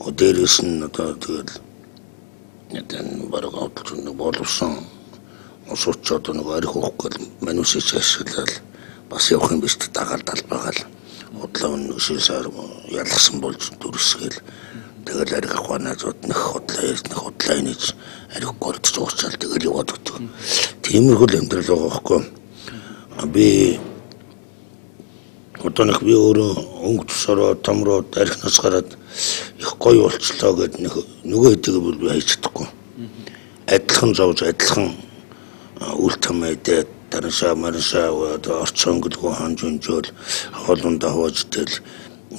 Дээрээс нь одоо тэгэл ядан бараг авч нэг боловсон усууч одоо нэг арих уухгүй манусч ашиглал бас явах юм биш дагаал далбаагаал удлаа өнөшөөсөр ялгсан болж дүрсгээл тэгэл арих ханаад нэг худлаа ярих худлаа инеж арих голдж уучаал тэгэл яваад өгдөг. Тиймэрхүү амьдрал байгаа байхгүй. Би одоо нэг би өөрөө өнгө тусараа тамроо архинаас гараад их гоё болчлоо гэд нөгөө хэдийг бол би хайж чадахгүй. Адилхан зовж адилхан үл тамайдаа дарашаа маршаа одоо орчонгөлгүй ханж өнжөөл хоолундаа хуваажтэл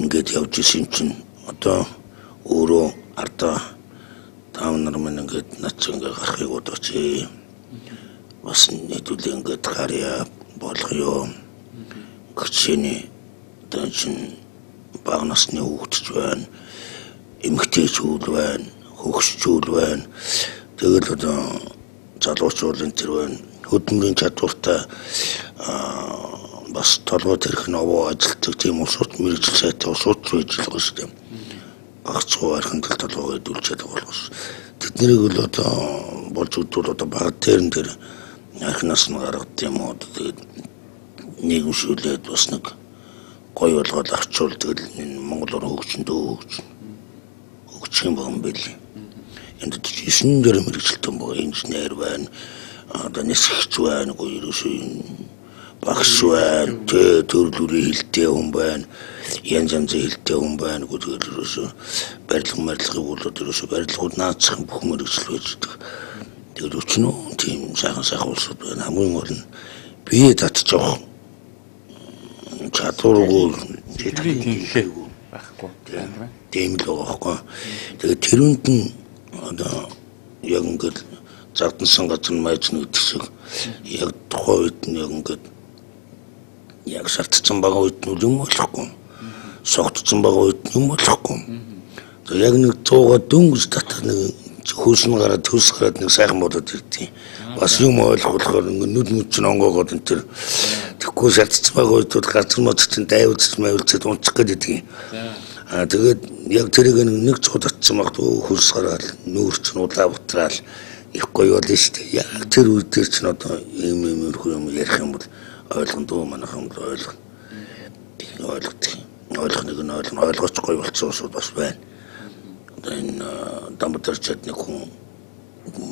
ингээд явж исэн чинь одоо өөрөө ардаа таав нар мань ингээд нач ингээд гарахыг бодооч. Бас нийтүүлээ ингээд харьяа болгоё. Гэрчний чин бага насны хүүхдч байна. Эмэгтэйчүүд байна. Хөгшчүүд байна. Тэгэл одоо залуучуудын тэр байна. Хөдөлмөрийн чадвартай бас толгой тэрх новоо ажилтдаг тийм усууд мэрэгжил сайтай усууд байж байгаа шүү дээ. Гагцхуу архин толгой хэдүүлж чадах болгоос. Тэднийг бол одоо болж өгдөл одоо баг дээр архинаас нь гаргад юм уу тэгээд нэг үшүүлээд бас нэг гоё болгоод авчвал тэгэл энэ Монгол руу хөгч юм байна бэл. Энд 9 дээр мэрэгчлэн байгаа инженер байна. Одоо нисгч байна, гоё ерөөсөө багш байна, төрлөрийн хилтэй хүн байна. Янз янзын хилтэй хүн байна. Гэхдээ ерөөсөө барилгын бол ерөөсөө барилгууд наацхан бүх мэрэгчл байж байгаа. Тэгээд өчнөө тийм сайхан улсууд байна. Хамгийн гол нь бие татчих жоох чадваргүй тиймхээ байхгүй байна. Тийм л байхгүй. Тэгээд тэрүүнд нь одоо яг ингээд зардсан газар майж нэгдэх шиг яг тухайн үед нь яг ингээд яг шаардсан байгаа үед нь юм болохгүй. Согтсон байгаа үед нь юм болохгүй. Яг нэг 100-га дөнгөж татах нэг хөөсөн гараад төс гараад нэг сайхан бодоод ирдیں۔ Бас юм ойлгохоор нүд чинь онгоогоод энэ төр тэгэхгүй шаардсан байгаа үед газар мод чинь дайвуулж майвуулчаад унчих гээд идэгин. Тэгээд яг тэрийг нэг цууд татсан багт хөөс гараад нүүр чинь удаа бутраал их гоё болно шүү дээ. Яг тэр үед тэр чинь одоо иймэрхүү юм ярих юм бол ойлгоно дөө манайхан бол ойлгох нэг нь ойлгоч гоё болцсон усуд бас байна. Энэ дамбарчад нэг хүн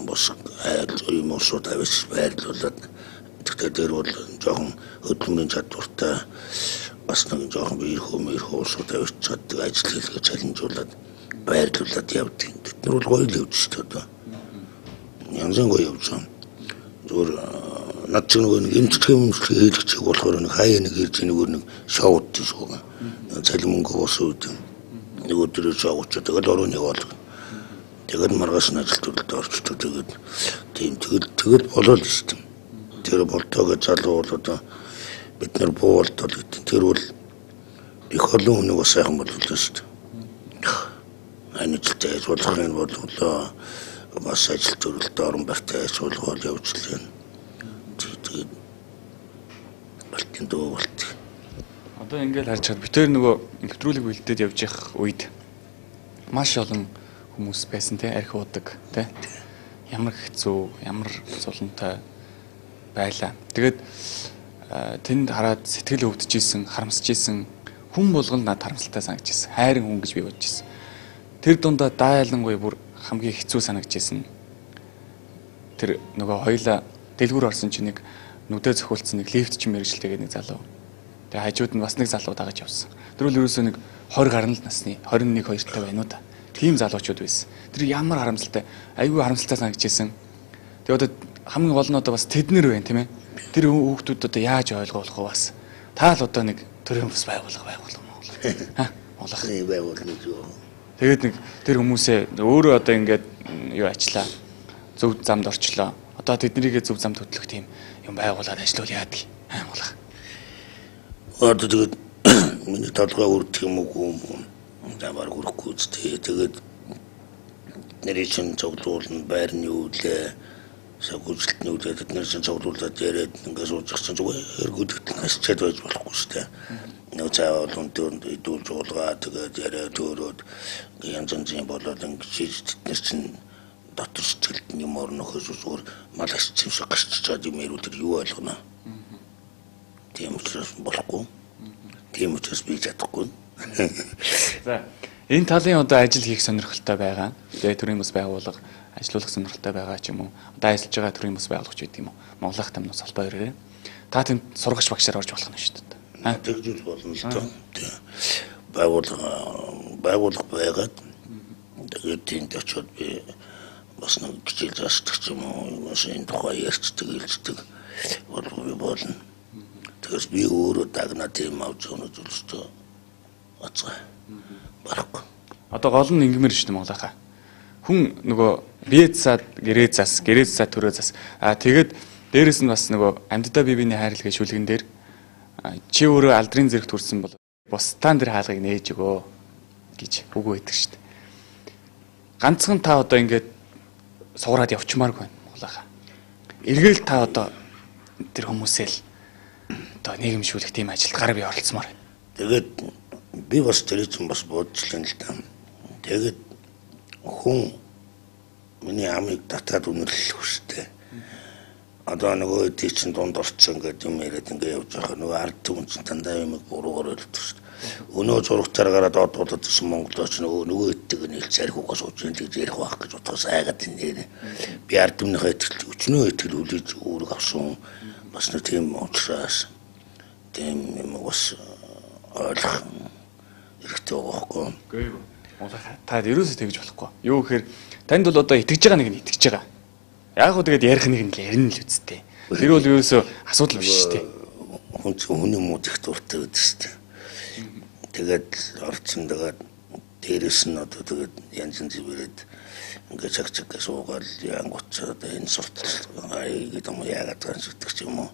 бос юм усуд авч байрлуулад тэгэхээр тэр бол жоохон хөдөлмөрийн чадвартай бас нэг жоохон биер хөмөр усуд авч чаддаг ажил хэлгээ чаленжуулаад байрлуулад явдаг. Тэр бол гоё л явж шүү дээ. Янзын гоё явж байгаа. Зүгээр над ч нэг эмчилгээ хийлгчих болохоор нэг хаяа нэг ирж нөгөө нэг шоуд тийш байгаа. Цалинмөнгө ус үүд. Нэг өдөр шоуч тэгэл орооны бол. Тэгэл маргааш нь ажил төрөлд орчтой тэгээд тийм тэгэл болоод шүү дээ. Тэр болтойгоо залуу бол одоо бид нар буултал гэдэг. Тэр бол их олон хүн бас сайхан боллоо шүү дээ. Аничлтай ажиллахын бодлоо бас ажил төрөлд орон барьтай суулгал явж лээ. Тэгээд балтын дөө болт. Одоо ингээд харж чад битээр нөгөө нэвтрүүлэг бэлдээд явж явах үед маш олон хүмүүс байсан те архи уудаг те ямар хэцүү ямар зулантай байлаа. Тэгээд тэнд хараад сэтгэл өвдөж исэн харамсаж исэн хүн болгон надад харамсалтай санагдаж исэн. Хайрын хүн гэж би бодож исэн. Тэр дундаа даайлангуй бүр хамгийн хэцүү санагдаж исэн. Тэр нөгөө хоёлаа дэлгүүр орсон чинь нэг нүдэ зохиулсан нэг лифт ч мэрэгчлээ гэдэг нэг залуу. Тэгээ хажууд нь бас нэг залуу дагаж явсан. Тэр бол ерөөсөө нэг 20 гаруй насны 21 2 та байна уу та. Тийм залуучууд байсан. Тэр ямар харамсалтай. Айгүй харамсалтай санагдчихсэн. Тэгээ одоо хамгийн гол нь одоо бас тэднэр байна тийм ээ. Тэр хүүхдүүд одоо яаж ойлгох вэ бас. Та л одоо нэг төрийн бас байгуулга Монгол. Монгол байгуулна шүү. Тэгээд нэг тэр хүмүүсээ өөрөө одоо ингээд юу ажиллаа. Зөв замд орчлоо. Одоо тэднийгээ зөв замд хөтлөх тийм юм байгуулад ажиллавал яадаг юм Монгол. Одоо тэгээд миний толгой үрдэх юм уу? Замаар хүрхгүй үстэй. Тэгээд нэрийн чинь цогцолн байрны үлээ сагуултны үлээ тэдний чинь цогцолдод яриад ингээд суучих чинь зүгээр гүдэгт насчаад байж болохгүй шүү дээ. Нэг цаавал өнтөнд идүүл жуулгаа тэгээд яриад төрөөд янз янзын болоод ингээд тэдний чинь дотор сэтгэлд юм орнохоос зүгээр мал асчимсаг гарч чад юм яруу тэр юу ойлгоно. Тийм учраас болохгүй. Тийм учраас би чадахгүй. За энэ талын одоо ажил хийх сонирхолтой байгаа. Тэгээ төрийн бас байгууллага ажиллах сонирхолтой байгаа ч юм уу. Одоо ажиллаж байгаа төрийн бас байгууллагч байд юм уу. Монголын тамнаас холбоо ирээ. Та тэнд сурагч багшаар орж болох нь шүү дээ. Тэгж болно л доо. Байгууллага байгаад тэгээд тэнд очиод би бас нэг хичээл заасдаг ч юм уу. Машин тухай ярьцдаг хэлцдэг болно. Тэгээс би өөрөө дагна тийм авч өнө зүйлстэй ацгаа барахгүй. Одоо гол нь ингэмэр шүү дээ Монголынхаа. Хүн нөгөө бие засаад гэрээ засаад төрөө зас. Тэгээд дээрэс нь бас нөгөө амьддаа бие биений хайрлагын шүлгэн дээр чи өөрөө алдрын зэрэг төрсэн бол бусдаа тэр хаалгыг нээж өгөө гэж үг өгдөг шүү дээ. Ганцхан та одоо ингээд суураад явчмааргүй байна Монголынхаа. Эргээл та одоо тэр хүмүүсээ л одоо нийгэмшүүлэх тийм ажилд гараа бие оролцмоор байна. Тэгээд би бас тэр чинь бас бодчихлаа л да. Тэгээд хүн миний амийг татаад үнэрлэх хүстэй. Одоо нөгөө тий чинь донд орцсон гэдэг юм яриад ингээ явж байгаа. Нөгөө ард түмэн чинь дандаа юм буруугаар ойлгодог шүү дээ. Өнөө зурагтаар гараад одуудад гэсэн монголооч нөгөө эддэг нь хэлж архиугаа сууж энэ гэж ярих байх гэж бодхоос айгаад энэ. Би ард түмнийхээ итгэл өчнөө итгэл үлээж үүрэг авсан. Бас нэг тийм учраас тийм юм бас ойлгох хэрэгтэй байхгүй. Үгүй та ерөөсөө тэгж болохгүй. Юу гэхээр танд бол одоо итгэж байгаа нэг нь итгэж байгаа. Яг хөө тэгээд ярих нэг нь л ярина л үсттэй. Тэр бол ерөөсөө асуудал биш шүү дээ. Хүний мууд их дуртай байдаг шүү дээ. Тэгээд орцсон дагаад дээрэс нь одоо тэгээд янз янз ирээд ингээд чаг суугаад янгуцаа одоо энэ суртал гэдэг юм яагаад гэдэг ч юм уу.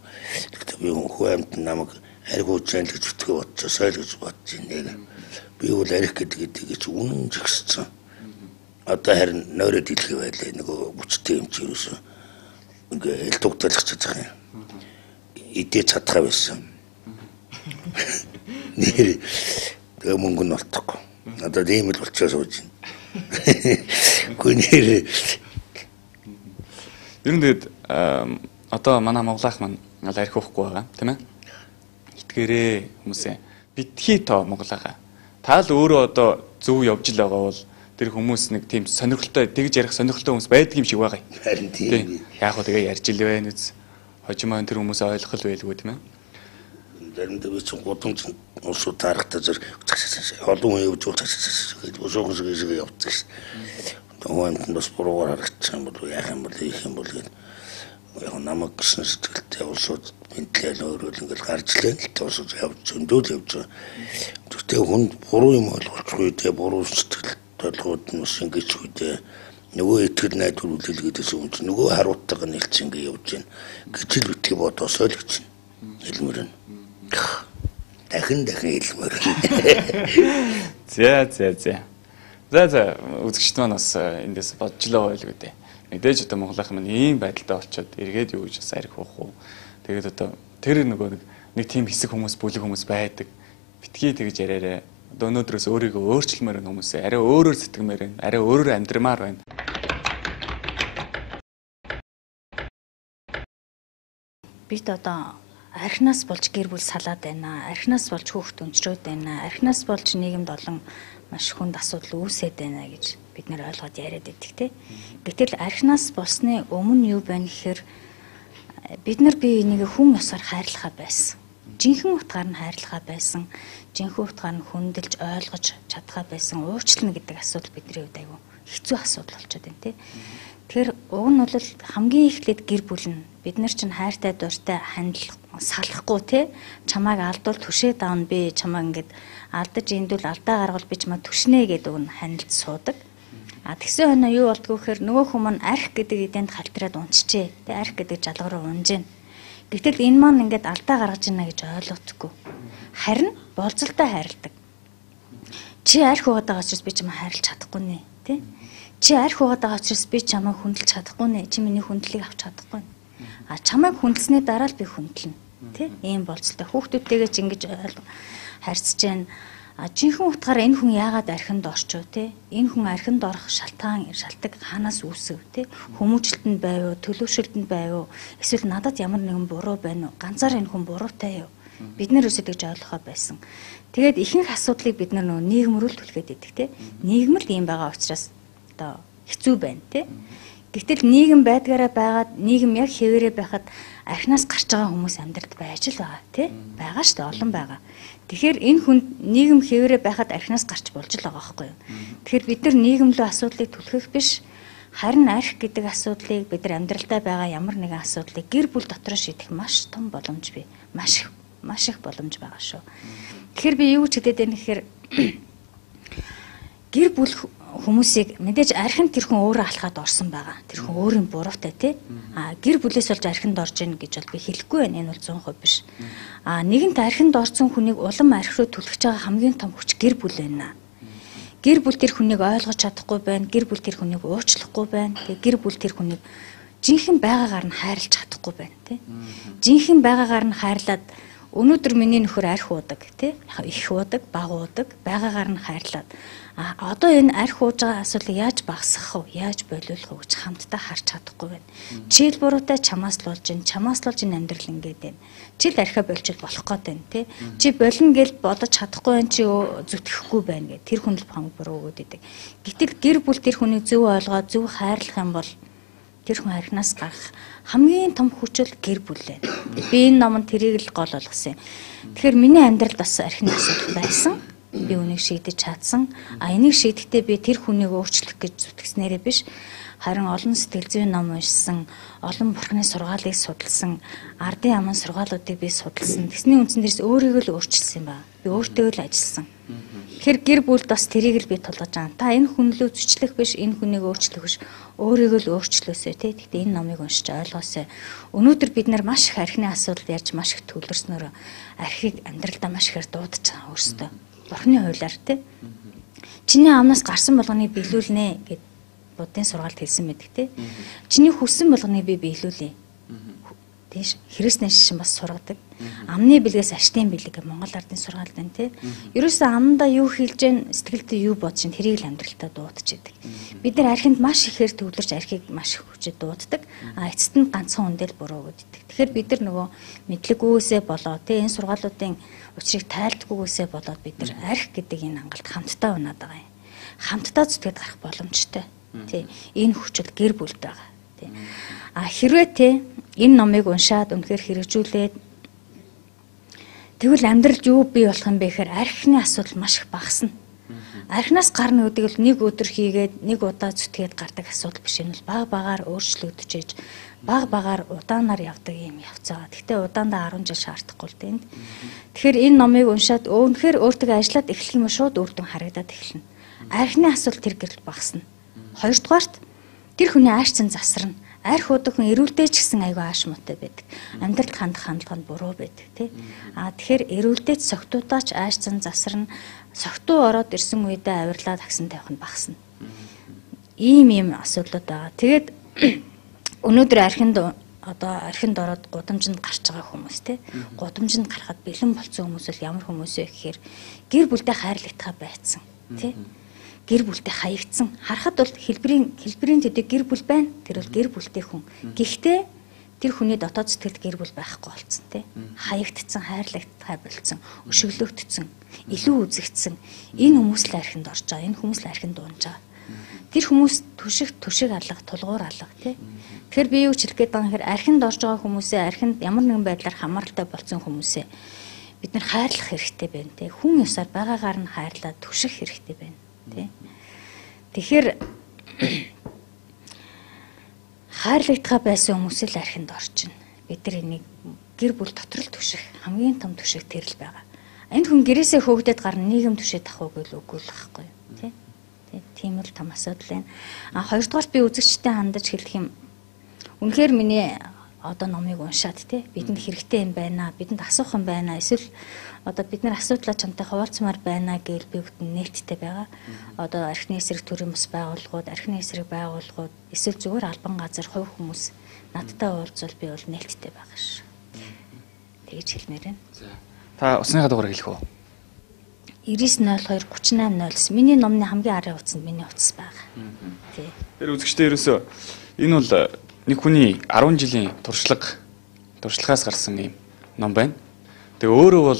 Тэгтээ би хөө амьд намайг аргуучаан л гэж үтгэе бодчихоо сойл гэж бодож байна. Би бол арих гэдэг чи үнэн зэгссэн. Одоо харин нойроо дийлхий байлаа нөгөө бүчтэй юм чи юусэн. Ингээ эл тугталах гэж байгаа юм. Идээ чадхаа байсан. Нэр тэгээ мөнгө нь олдохгүй. Одоо ийм л болчихоо сууж байна. Гүнээр ер нь тэгээд одоо манай монголынх маань арх уухгүй байгаа тийм ээ. Итгээрээ хүмүүсээ битгий тоо монголынхаа. Та л өөрөө одоо зөв явж л байгаа бол тэр хүмүүс нэг тийм сонирхолтой тэгж ярих сонирхолтой хүмүүс байдаг юм шиг байгаа юм. Харин тийм. Яг хөө тэгээ ярьж ил байна үз. Хожимоо тэр хүмүүс ойлгох байлгүй тийм ээ. Заримдаа би ч гудамж усуу таарахтаа зэрэг олон хүн явж гэж усуугс гэж явдаг ш. Төвөнд бас буруугаар харагдсан бол яах юм бол их юм бол гээд яг намайг гэсэн сэтгэлтэй усууд энтлээ өөрөө ингээл гарч лээ л усууд явж зөндөл явж. Тэгтээ хүн буруу юм ойлгохгүй те буруу сэтгэл толгойд нь бас ингэж үдээ нөгөө итгэл найдвар үлээлгээдээс өмнө нөгөө харуутайгаа нэлж ингэ явж гин гэж л битгий бодосоо л гэж хэлмээр нь. Дахин хэлмээр. За үзэгчд маань бас эндээс боджлоо байлгүй дээ. Мэдээж одоо монголынх маань ийм байдалтай болчиход эргээд юу гэж бас арх уух уу. Тэгээд одоо тэр нөгөө нэг тийм хэсэг хүмүүс бүлэг хүмүүс байдаг. Битгий тэгж яриараа одоо өнөөдрөөс өөрийгөө өөрчлөмөр нь хүмүүсээ арай өөрөөр сэтгэмээр байна. Арай өөрөөр амьдрмаар байна. Бид одоо архинаас болж гэр бүл салаад байна. Архинаас болж хүүхэд өнчрөөд байна. Архинаас болж нийгэмд олон маш хүнд асуудал үүсээд байна гэж бид нэр ойлгоод яриад байдаг те. Гэтэл архинаас болсны өмнө юу байна гэхээр бид нар бие энийг хүн ёсоор хайрлахаа байсан. Жинхэнэ утгаар нь хайрлахаа байсан. Жинхэнэ утгаар нь хүндэлж ойлгож чадхаа байсан. Уучлна гэдэг асуудал бидний хувьд айгүй хэцүү асуудал болчиход байна тий. Тэгэхээр уг нь бол хамгийн эхлээд гэр бүл нь бид нар чинь хайртай дуртай хандлах салахгүй тий. Чамайг алдвал түшээ давна би чамайг ингээд алдаж эндүүл алдаа гаргал би чамайг түшнэ гэдэг үг нь хандлж суудаг. Тэгсэн хойно юу болдгоо гэхээр нөгөө хүмүүс арх гэдэг эдэнд халтраад унчжээ. Тэ арх гэдэг жалгараа унж гэн. Гэтэл энэ маань ингээд алдаа гаргаж ийна гэж ойлгохгүй. Харин болцолтой хайрладаг. Чи арх угаад байгаа учраас би чамайг хайрлах чадахгүй нэ, тэ? Чи арх угаад байгаа учраас би чамайг хүндэлж чадахгүй нэ. Чи миний хүндлийг авч чадахгүй. Чамайг хүндэлснээ дараа л би хүндэлнэ, тэ? Ийм болцолтой. Хүүхдүүдтэйгээ ч ингэж харьцаж байна. Жинхэнэ утгаараа энэ хүн яагаад архинд орчоо те энэ хүн архинд орох шалтгаан хаанаас үүсв те хүмүүжлэлтэнд байв уу төлөвшөлтөнд байв уу эсвэл надад ямар нэгэн буруу байна уу ганцаар энэ хүн буруутай юу бид нэр үсэж ойлгохоо байсан. Тэгээд ихэнх асуудлыг бид нар нийгэм рүү л түлхээд идэг те нийгэм л ийм байгаа учраас одоо хэцүү байна те гэтэл нийгэм байдгаараа байгаад нийгэм яг хэвээрээ байхад архинаас гарч байгаа хүмүүс амьдралд байж л байгаа те байгаа шүү дээ олон байгаа. Тэгэхээр энэ хүн нийгэм хэвээрээ байхад архинаас гарч болж л байгаа байхгүй юу. Тэгэхээр бид нар нийгэм рүү асуудлыг түлхэх биш харин арх гэдэг асуудлыг бид нар амьдралдаа байгаа ямар нэгэн асуудлыг гэр бүл дотор шийдэх маш том боломж бий. Маш их боломж байгаа шүү. Тэгэхээр би юу ч хэлээд байна гэхээр гэр бүл хүмүүсийг мэдээж архинд тэр хүн өөрөө алхаад орсон байгаа. Тэр хүн өөрийн буруутай тий. Гэр бүлээс болж архинд орж ийн гэж бол би хэлэхгүй байна. Энэ бол 100% биш. Нэгэнт архинд орсон хүнийг улам архи руу түлхэж байгаа хамгийн том хүч гэр бүл байна. Гэр бүл тэр хүнийг ойлгож чадахгүй байна. Гэр бүл тэр хүнийг уучлахгүй байна. Тэгээ гэр бүл тэр хүнийг жинхэнэ байгаагаар нь хайрлаж чадахгүй байна тий. Жинхэнэ байгаагаар нь хайрлаад өнөөдөр миний нөхөр архи уудаг тий. Их уудаг, баг уудаг, байгаагаар нь хайрлаад одоо энэ архи ууж байгаа асуудлыг яаж багасгах вэ? Яаж болиулах вэ гэж хамтдаа харж чадахгүй байна. Чийл буруутай чамаас л болж ин, чамаас л болж ин амьдрал ингээд байна. Чийл архиа болчих болох гээд байна тий. Чи болно гэж бодож чадахгүй байх чи зүтгэхгүй байна гэх. Тэр хүн л хамаг буруу өгöd идэг. Гэтэл гэр бүл тэр хүнийг зөв ойлгоод зөв хайрлах юм бол тэр хүн архинаас гарах хамгийн том хүч л гэр бүл байна. Би энэ номонд тэрийг л гол болгосон юм. Тэгэхээр миний амьдралд бас архины асуудал байсан. Би үнийг шийдэж чадсан. Энийг шийдэхдээ би тэр хүнийг өөрчлөх гэж зүтгэснээрээ биш. Харин олон сэтгэл зүйн ном уншсан, олон бурхны сургаалыг судалсан, ардын аман сургаалуудыг би судалсан. Тэсний үндсэн дээрс өөрийгөө л өөрчилсөн юм байна. Би өөртөө л ажилласан. Тэгэхээр гэр бүлд бас тэрийг л би тулгаж байгаа. Та энэ хүн лөө зүйчлэх биш, энэ хүнийг өөрчлөх биш. Өөрийгөө л өөрчлөөсэй тий. Гэхдээ энэ номыг уншиж ойлгоосэй. Өнөөдөр бид нар маш их архины асуудал ярьж маш их төвлөрснөөр архийг амьдралдаа маш ихээр дуудаж байгаа өөрсдөө. Бурхны хуулиар тий. Чиний амнаас гарсан болгоныг биелүүлнэ гэд буддын сургаалт хэлсэн мэдэг тий. Чиний хүссэн болгоныг би биелүүлье. Тийш христний шишин бас сургадаг. Амны бэлгээс аштын бэлэг Монгол ардын сургаалт байна тий. Ерөөсөө амнда юу хийж гэн сэтгэлдээ юу бодож ин тэрийг л амьдралтаа дуудаж идэг. Бид нар архинд маш ихээр төвлөрч архийг маш их хүчээр дууддаг. Эцэст нь ганцхан үндэл буруу гэдэг. Тэгэхээр бид нар нөгөө мэдлэггүйгээсээ болоо тий энэ сургаалуудын учрыг тайлдаггүйгээсээ болоод бид нар арх гэдэг энэ хангалт хамтдаа унаад байгаа юм. Хамтдаа зүтгээд гарах боломжтой. Тий энэ хүчил гэр бүлд байгаа. Тий. Хэрвээ тий энэ номыг уншаад үнэхээр хэрэгжүүлээд тэгвэл амьдралд юу бий болох юм бэ гэхээр архины асуудал маш их багасна. Архинаас гарна гэдэг л нэг өдөр хийгээд нэг удаа зүтгээд гардаг асуудал биш. Энэ бол баг багаар өөрчлөгдөж ээж баг багаар удаанаар явдаг юм явцгаа. Гэхдээ удаандаа 10 жил шаардахгүй л дээ. Тэгэхээр энэ номыг уншаад үнэхээр өөртөө ажиллаад эхлэх юм шууд үр дүн харагдаад эхэлнэ. Архины асуудал тэр гэрэл багасна. Хоёрдугаарт тэр хүний аашцсан засарна. Арх удаг хүн эрүүлдэй ч гэсэн айгүй ааш муутай байдаг. Амьдралд хандах хандлага нь буруу байдаг тий. Тэгэхээр эрүүлдээч согтуудаач аашцсан засарна. Согтуу ороод ирсэн үедээ авирлаад агсан тавих нь багасна. Ийм асуудлууд байгаа. Тэгээд өнөөдөр архинд ороод гудамжинд гарч байгаа хүмүүс тий. Гудамжинд гарахад бэлэн болцсон хүмүүс л ямар хүмүүс вэ гэхээр гэр бүлдээ хайрлагдхаа байцсан тий. Гэр бүлтэй хаягдсан. Харахад бол хэлбэрийн төдий гэр бүл байна. Тэр бол гэр бүлтэй хүн. Гэхдээ тэр хүний дотоод сэтгэлд гэр бүл байхгүй болцсон тий. Хаягдсан, хайрлагдтгай болцсон, өшөглөгдсөн, илүү үзэгдсэн. Энэ хүмүүс л архинд орж байгаа. Энэ хүмүүс л архинд дуунж байгаа. Тэр хүмүүс түшиг алга, тулгуур алга тий. Тэгэхээр би юу ч хэлэх гээд байгаа юм хэрэг архинд орж байгаа хүмүүсээ архинд ямар нэгэн байдлаар хамааралтай болсон хүмүүсээ бид нар хайрлах хэрэгтэй байна те. Хүн ёсоор байгаагаар нь хайрлаад түших хэрэгтэй байна те. Тэгэхээр хайрлагдгаа байсан хүмүүсээ л архинд орчин. Бид нар энийг гэр бүл дотор л түших хамгийн том түшиг тэр л байгаа. Энд хүн гэрээсээ хөөгдөд гарна нийгэм түшээд авах үгүй л үгүй л байхгүй тий. Тийм л том асуудал байна. Хоёрдугаар би үзэгчтэй хандаж хэлэх юм. Үнэхээр миний одоо номыг уншаад тий бидэнд хэрэгтэй юм байна, бидэнд асуух юм байна. Эсвэл одоо бид нар асуудлаа чамтай хуваалцмаар байна гэж би бүгд нээлттэй байгаа. Одоо архины эсрэг төрийн бас байгууллагууд, архины эсрэг байгууллагууд эсвэл зүгээр албан газар хувь хүмүүс надтай уулзвал би бол нээлттэй байгаа ш. Тэгж хэлмээр байна. Та усныхаа дугаар хэлэх үү? 99023809 миний номны хамгийн арын утсанд миний утас байгаа. Тий. Тэр үзэгчтэй ерөөсөө энэ бол нэг хүний 10 жилийн туршлагаас гарсан юм ном байна. Тэгээ өөрөө бол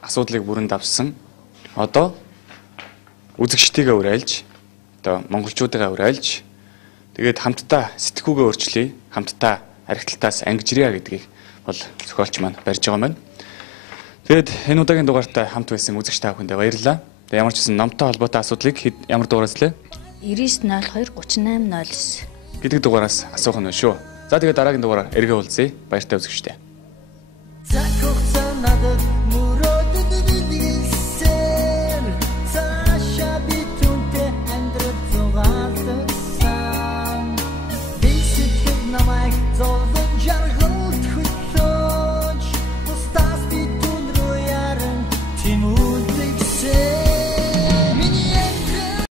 асуудлыг бүрэн давсан. Одоо үзэгчтэйгээ уриалж, одоо монголчуудыгаа уриалж, тэгээд хамтдаа сэтгүүгээ өөрчлөе, хамтдаа архиталтаас ангижрия гэдгийг бол зохиолч маань барьж байгаа юм байна. Тэгээд энэ удаагийн дугаартай хамт байсан үзэгч та бүхэндээ баярлалаа. Тэгээд ямар ч гэсэн номтой холбоотой асуудлыг ямар дугаараас лээ? 99023809 гэдэг дугаараас асуух нь шүү. За тэгээд дараагийн дугаараар эргээ уулзъя. Баяртай үзэгчтэй.